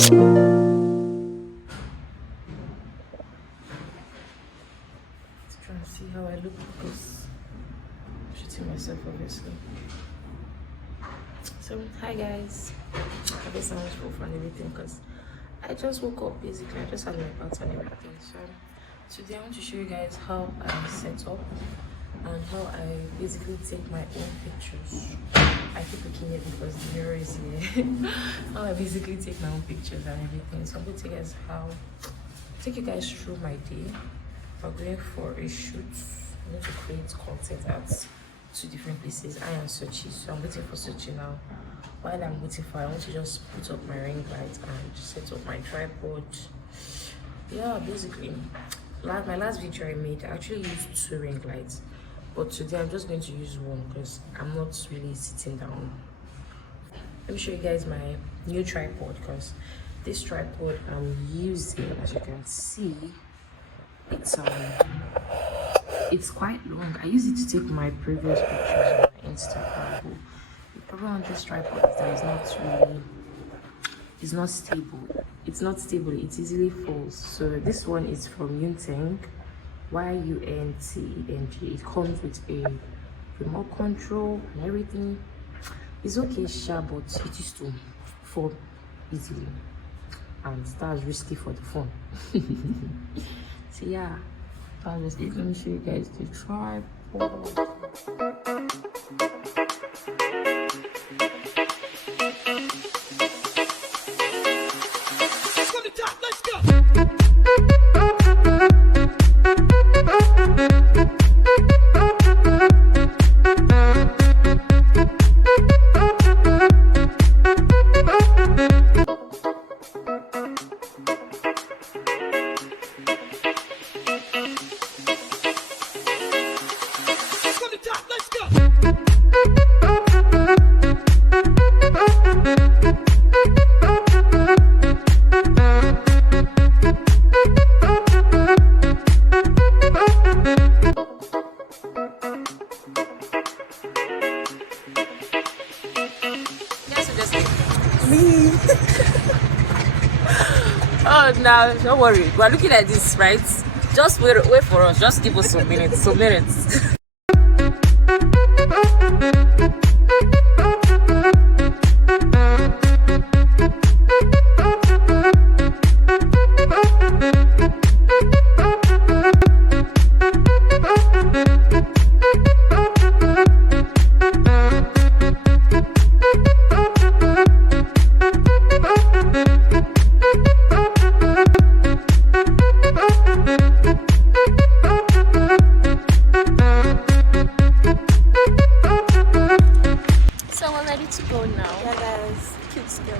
Try and see how I look because I'm shooting myself obviously. So hi guys, I guess I'm full and everything because I just woke up basically. I just had my bath and everything. So today I want to show you guys how I set up and how I basically take my own pictures. I keep looking at it because the mirror is here. How I basically take my own pictures and everything. So I'm going to take you guys through my day. We're going for a shoot. I'm going to create content at 2 different places, I and Sochi. So I'm waiting for Sochi now. While I'm waiting for, I want to just put up my ring light and set up my tripod. Yeah, basically, like my last video I made, I actually used 2 ring lights, but today I'm just going to use 1 because I'm not really sitting down. Let me show you guys my new tripod because this tripod I'm using, as you can see, it's quite long. I use it to take my previous pictures on my Instagram. The problem on this tripod is that it's not stable. It's not stable, it easily falls. So this one is from Yunteng, YUNTENG. It comes with a remote control and everything. It's okay, sure, but it used to fall easily, and that's risky for the phone. So yeah, let me show you guys the tripod. Oh, no, don't worry. We're looking at this, right? Just wait for us. Just give us some minutes.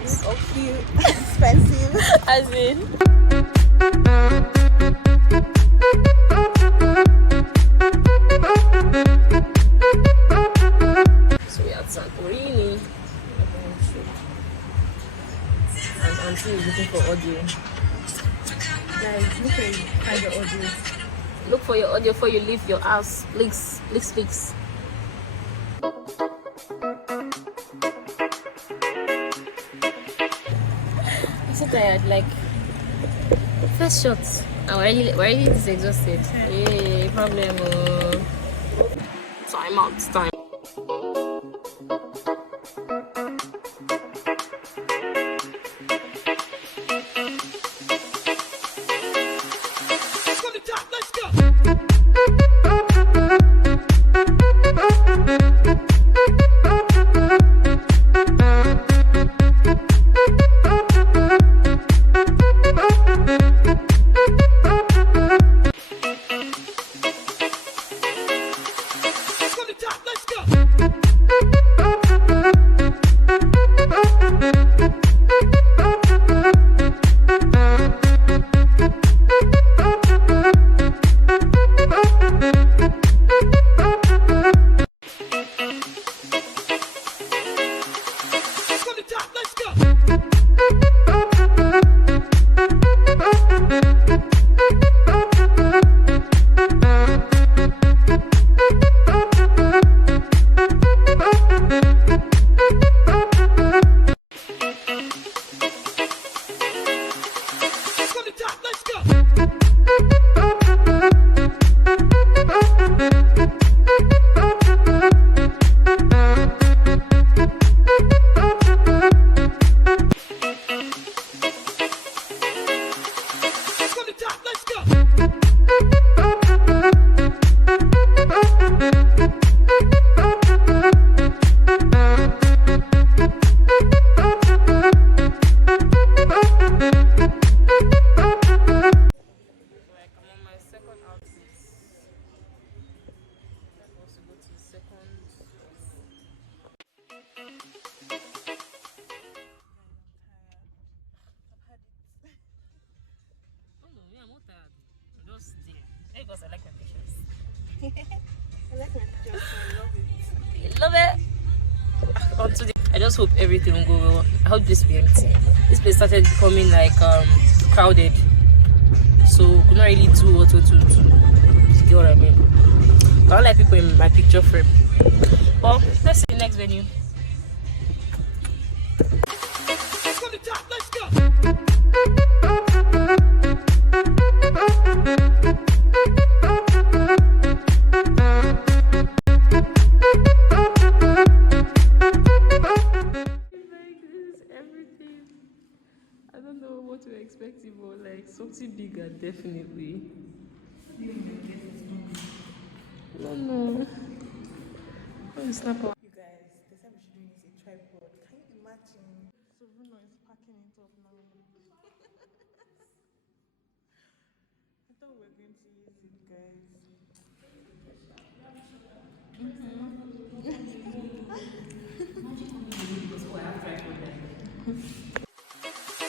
So cute, expensive. As in, so we are at Santorini, and Auntie is looking for audio. Guys, look at find the audio. Look for your audio before you leave your house. Please. I'm so tired. Like, first shot. I'm already this exhausted. Hey, problem. Time out. just hope everything will go well. I hope this be empty. This place started becoming like crowded, so could not really do what to do. You get what I mean? I don't like people in my picture frame. Well, let's see the next venue. From the top, let's go. I don't know what to expect, but like something bigger, definitely. No. Snap out. You guys, the time we should do is a tripod. Can you imagine? So Bruno is packing it up now. I thought we were going to use it, guys.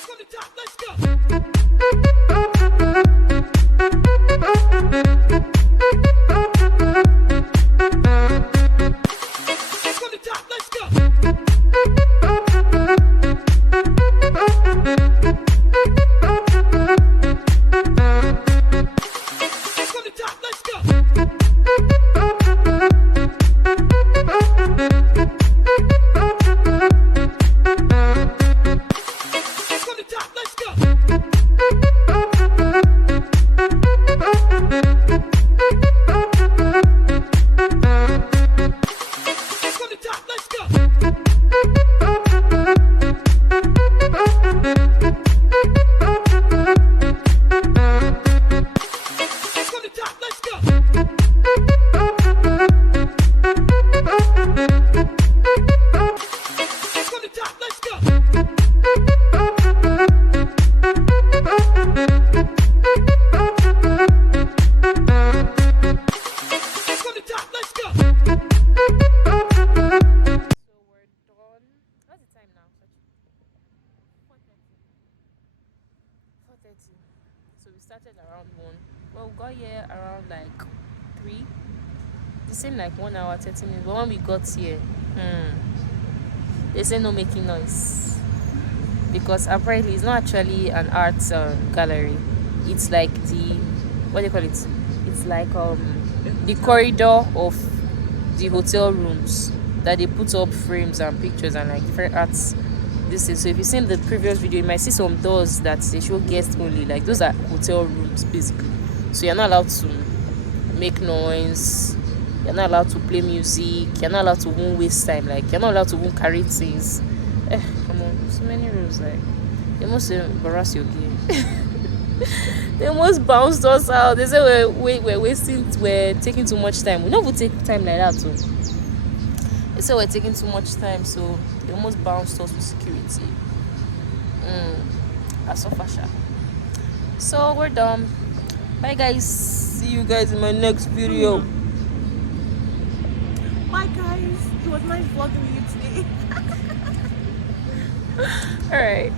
From the top, let's go. So we started around 1. Well, we got here around like 3. It seemed like 1 hour 30 minutes. But when we got here, they say no making noise, because apparently it's not actually an art gallery. It's like the, what do you call it? It's like the corridor of the hotel rooms that they put up frames and pictures and like different arts. This is, so if you've seen the previous video, you might see some doors that they show guests only, like those are hotel rooms basically. So you're not allowed to make noise, you're not allowed to play music, you're not allowed to even waste time, like you're not allowed to even carry things. Come on, so many rules, like they must embarrass your game. They almost bounced us out. They say we're taking too much time. We don't even take time like that too. They say we're taking too much time, so they almost bounced us with security. That's so fashion. So we're done. Bye guys. See you guys in my next video. Bye guys. It was nice vlogging with you today. Alright.